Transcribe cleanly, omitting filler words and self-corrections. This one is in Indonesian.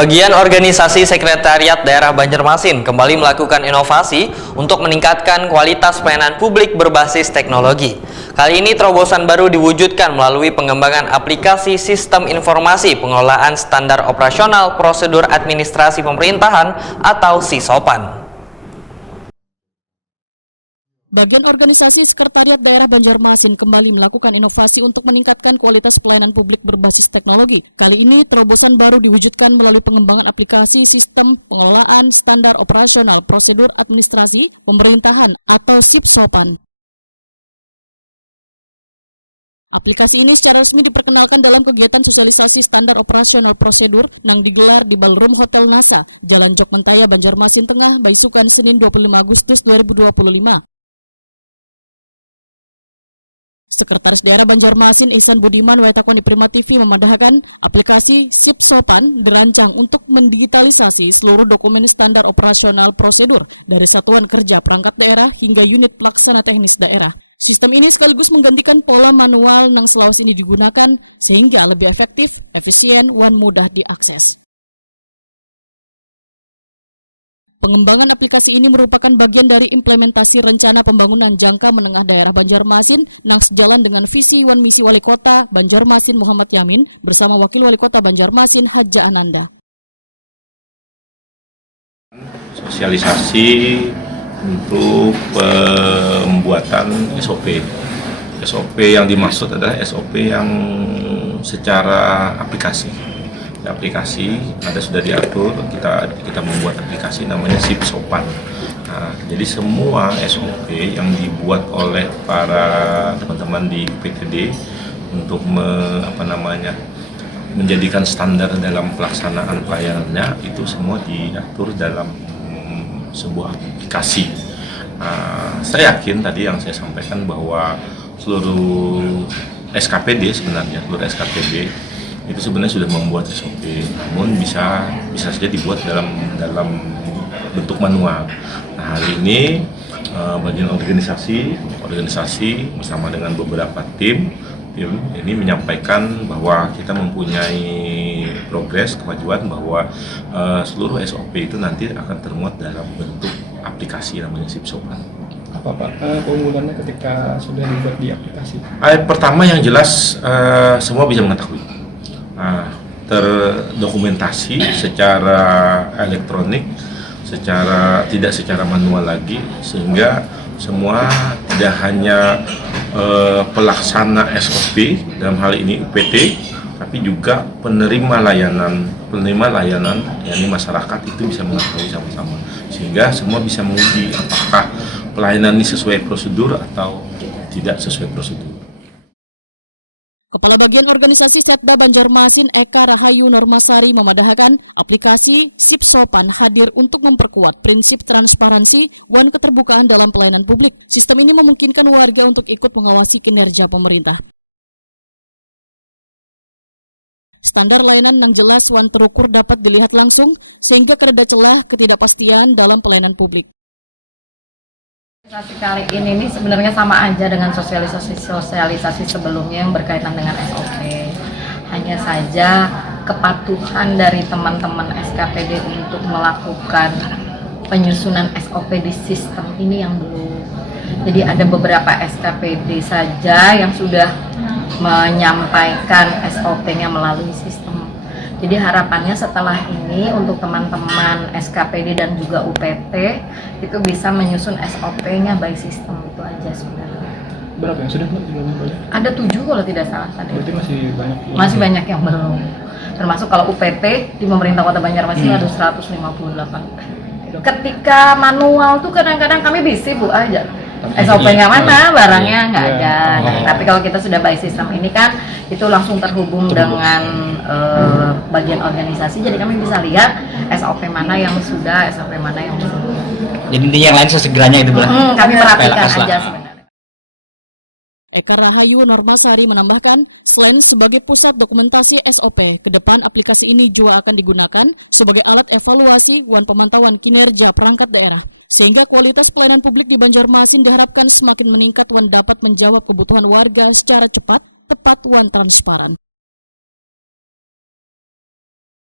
Bagian organisasi Sekretariat Daerah Banjarmasin kembali melakukan inovasi untuk meningkatkan kualitas pelayanan publik berbasis teknologi. Kali ini terobosan baru diwujudkan melalui pengembangan aplikasi Sistem Informasi Pengelolaan Standar Operasional Prosedur Administrasi Pemerintahan atau SISOPAN. Bagian organisasi Sekretariat Daerah Banjarmasin kembali melakukan inovasi untuk meningkatkan kualitas pelayanan publik berbasis teknologi. Kali ini terobosan baru diwujudkan melalui pengembangan aplikasi Sistem Pengelolaan Standar Operasional Prosedur Administrasi Pemerintahan atau SISOPAN. Aplikasi ini secara resmi diperkenalkan dalam kegiatan sosialisasi standar operasional prosedur yang digelar di Ballroom Hotel NASA, Jalan Jokmentaya, Banjarmasin Tengah, Baisukan, Senin 25 Agustus 2025. Sekretaris Daerah Banjarmasin Ihsan Budiman Waitakoni Prima TV memandahkan aplikasi SISOPAN dirancang untuk mendigitalisasi seluruh dokumen standar operasional prosedur dari satuan kerja perangkat daerah hingga unit pelaksana teknis daerah. Sistem ini sekaligus menggantikan pola manual yang selawas ini digunakan sehingga lebih efektif, efisien, dan mudah diakses. Pengembangan aplikasi ini merupakan bagian dari implementasi rencana pembangunan jangka menengah daerah Banjarmasin yang sejalan dengan visi wan misi Wali Kota Banjarmasin Muhammad Yamin bersama Wakil Wali Kota Banjarmasin Hadja Ananda. Sosialisasi untuk pembuatan SOP. SOP yang dimaksud adalah SOP yang secara aplikasi ada sudah diatur, kita membuat aplikasi namanya SISOPAN. Nah, jadi semua SOP yang dibuat oleh para teman-teman di PTD untuk menjadikan standar dalam pelaksanaan pelayanannya itu semua diatur dalam sebuah aplikasi. Saya yakin tadi yang saya sampaikan bahwa seluruh SKPD itu sebenarnya sudah membuat SOP, namun bisa saja dibuat dalam bentuk manual. Nah, hari ini bagian organisasi bersama dengan beberapa tim ini menyampaikan bahwa kita mempunyai progres kemajuan bahwa seluruh SOP itu nanti akan termuat dalam bentuk aplikasi namanya SISOPAN. Apa Pak keunggulannya ketika sudah dibuat di aplikasi? Pertama yang jelas semua bisa mengetahui. Terdokumentasi secara elektronik, tidak secara manual lagi, sehingga semua tidak hanya pelaksana SOP dalam hal ini UPT, tapi juga penerima layanan yakni masyarakat itu bisa mengetahui sama-sama, sehingga semua bisa menguji apakah pelayanan ini sesuai prosedur atau tidak sesuai prosedur. Kepala Bagian Organisasi Setda Banjarmasin Eka Rahayu Normasari memadahkan aplikasi SISOPAN hadir untuk memperkuat prinsip transparansi dan keterbukaan dalam pelayanan publik. Sistem ini memungkinkan warga untuk ikut mengawasi kinerja pemerintah. Standar layanan yang jelas dan terukur dapat dilihat langsung sehingga kereda celah ketidakpastian dalam pelayanan publik. Kali ini sebenarnya sama aja dengan sosialisasi sebelumnya yang berkaitan dengan SOP. Hanya saja kepatuhan dari teman-teman SKPD untuk melakukan penyusunan SOP di sistem ini yang belum. Jadi ada beberapa SKPD saja yang sudah menyampaikan SOP-nya melalui sistem. Jadi harapannya setelah ini untuk teman-teman SKPD dan juga UPT itu bisa menyusun SOP-nya by system, itu aja sebenarnya. Berapa yang sudah belum? Ada 7 kalau tidak salah. Berarti masih banyak yang belum. Termasuk kalau UPT di pemerintah Kota Banjarmasin ada 158. Ketika manual tuh kadang-kadang kami busy Bu aja. SOP-nya mana, barangnya nggak ada. Tapi kalau kita sudah by system ini kan itu langsung terhubung dengan bagian organisasi, jadi kami bisa lihat SOP mana yang sudah, SOP mana yang belum. Jadi intinya yang lain sesegeranya itu Bu. Kami perhatikan aja sebenarnya. Eka Rahayu Normasari menambahkan, selain sebagai pusat dokumentasi SOP, ke depan aplikasi ini juga akan digunakan sebagai alat evaluasi dan pemantauan kinerja perangkat daerah. Sehingga kualitas pelayanan publik di Banjarmasin diharapkan semakin meningkat dan dapat menjawab kebutuhan warga secara cepat, tepat, dan transparan.